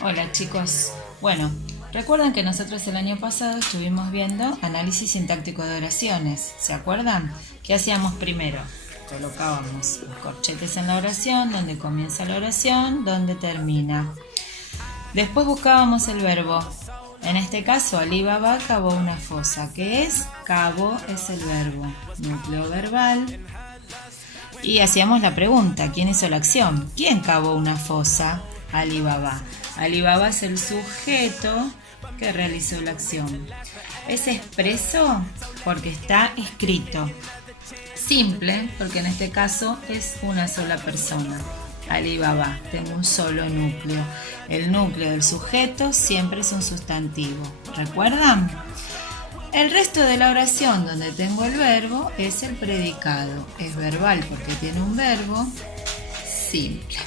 Hola chicos. Bueno, recuerdan que nosotros el año pasado estuvimos viendo análisis sintáctico de oraciones. ¿Se acuerdan? ¿Qué hacíamos primero? Colocábamos los corchetes en la oración, donde comienza la oración, donde termina. Después buscábamos el verbo. En este caso, Ali Baba cavó una fosa. ¿Qué es? Cavó es el verbo. Núcleo verbal. Y hacíamos la pregunta, ¿quién hizo la acción? ¿Quién cavó una fosa? Ali Baba. Ali Baba es el sujeto que realizó la acción. Es expreso porque está escrito. Simple porque en este caso es una sola persona. Ali Baba, tengo un solo núcleo. El núcleo del sujeto siempre es un sustantivo. ¿Recuerdan? El resto de la oración donde tengo el verbo es el predicado. Es verbal porque tiene un verbo simple.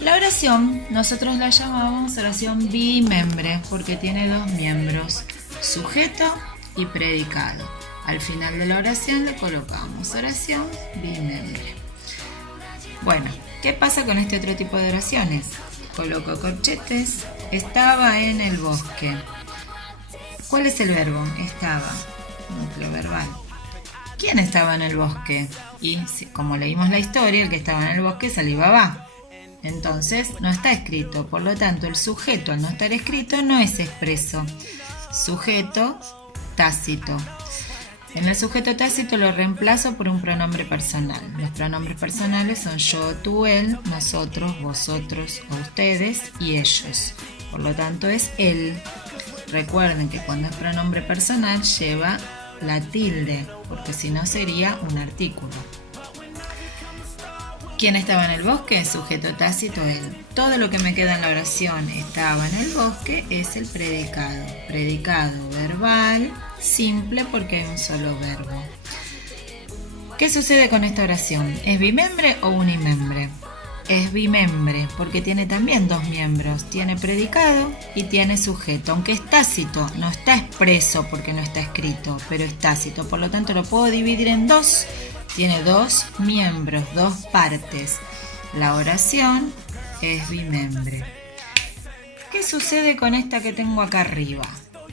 La oración nosotros la llamamos oración bimembre porque tiene dos miembros, sujeto y predicado. Al final de la oración le colocamos oración bimembre. Bueno, ¿qué pasa con este otro tipo de oraciones? Coloco corchetes. Estaba en el bosque. ¿Cuál es el verbo? Estaba. Núcleo verbal. ¿Quién estaba en el bosque? Y como leímos la historia, el que estaba en el bosque es Ali Baba. Entonces no está escrito. Por lo tanto, el sujeto al no estar escrito no es expreso. Sujeto tácito. En el sujeto tácito lo reemplazo por un pronombre personal. Los pronombres personales son yo, tú, él, nosotros, vosotros o ustedes y ellos. Por lo tanto es él. Recuerden que cuando es pronombre personal lleva la tilde, porque si no sería un artículo. ¿Quién estaba en el bosque? Sujeto tácito, él. Todo lo que me queda en la oración estaba en el bosque es el predicado. Predicado verbal, simple porque hay un solo verbo. ¿Qué sucede con esta oración? ¿Es bimembre o unimembre? Es bimembre porque tiene también dos miembros. Tiene predicado y tiene sujeto. Aunque es tácito, no está expreso porque no está escrito, pero es tácito. Por lo tanto lo puedo dividir en dos. Tiene dos miembros, dos partes. La oración es bimembre. ¿Qué sucede con esta que tengo acá arriba?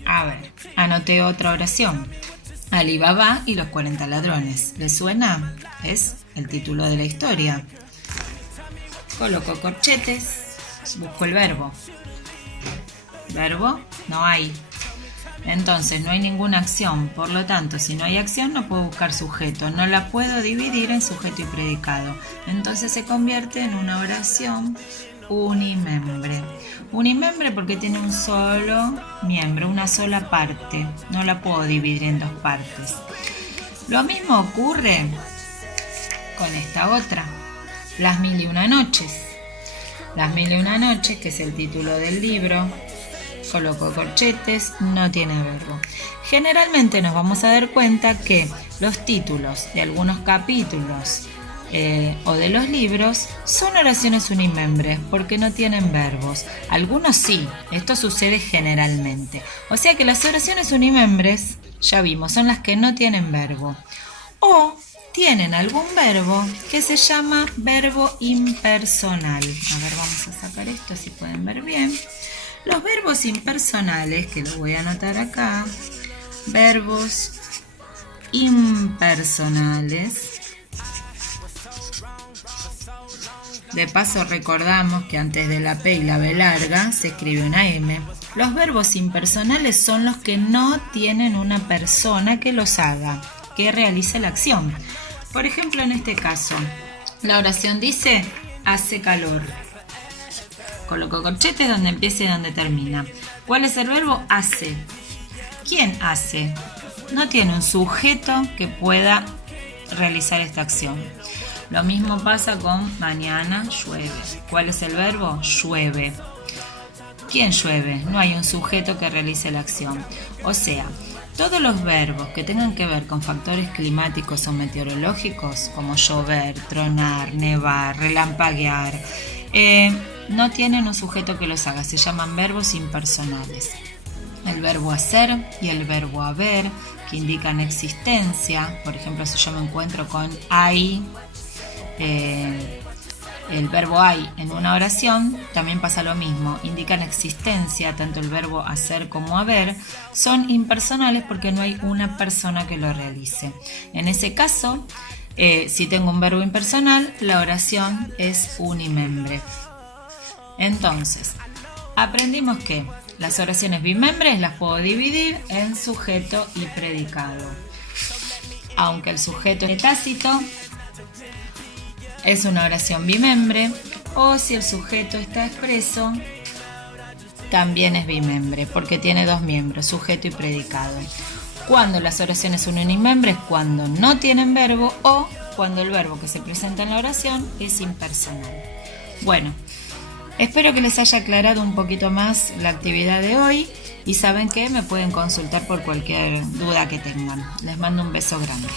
A ver, anoté otra oración. Ali Baba y los 40 ladrones. ¿Les suena? Es el título de la historia. Coloco corchetes, busco el verbo. Verbo no hay. Entonces no hay ninguna acción, por lo tanto si no hay acción no puedo buscar sujeto, no la puedo dividir en sujeto y predicado, entonces se convierte en una oración unimembre. Unimembre porque tiene un solo miembro, una sola parte, no la puedo dividir en dos partes. Lo mismo ocurre con esta otra, Las mil y una noches. Las mil y una noches, que es el título del libro. Coloco corchetes, no tiene verbo. Generalmente nos vamos a dar cuenta que los títulos de algunos capítulos o de los libros son oraciones unimembres porque no tienen verbos. Algunos sí, esto sucede generalmente. O sea que las oraciones unimembres, ya vimos, son las que no tienen verbo. O tienen algún verbo que se llama verbo impersonal. A ver, vamos a sacar esto si pueden ver bien. Los verbos impersonales, que los voy a anotar acá, verbos impersonales. De paso recordamos que antes de la P y la B larga se escribe una M. Los verbos impersonales son los que no tienen una persona que los haga, que realice la acción. Por ejemplo, en este caso, la oración dice, hace calor. Coloco corchetes donde empieza y donde termina. ¿Cuál es el verbo? Hace. ¿Quién hace? No tiene un sujeto que pueda realizar esta acción. Lo mismo pasa con mañana llueve. ¿Cuál es el verbo? Llueve. ¿Quién llueve? No hay un sujeto que realice la acción. O sea, todos los verbos que tengan que ver con factores climáticos o meteorológicos, como llover, tronar, nevar, relampaguear, no tienen un sujeto que los haga, se llaman verbos impersonales. El verbo hacer y el verbo haber, que indican existencia. Por ejemplo, si yo me encuentro con hay el verbo hay en una oración, también pasa lo mismo. Indican existencia, tanto el verbo hacer como haber. Son impersonales porque no hay una persona que lo realice. En ese caso, si tengo un verbo impersonal, la oración es unimembre. Entonces, aprendimos que las oraciones bimembres las puedo dividir en sujeto y predicado. Aunque el sujeto es tácito, es una oración bimembre, o si el sujeto está expreso, también es bimembre, porque tiene dos miembros, sujeto y predicado. Cuando las oraciones son unimembres, cuando no tienen verbo o cuando el verbo que se presenta en la oración es impersonal. Bueno, espero que les haya aclarado un poquito más la actividad de hoy y saben que me pueden consultar por cualquier duda que tengan. Les mando un beso grande.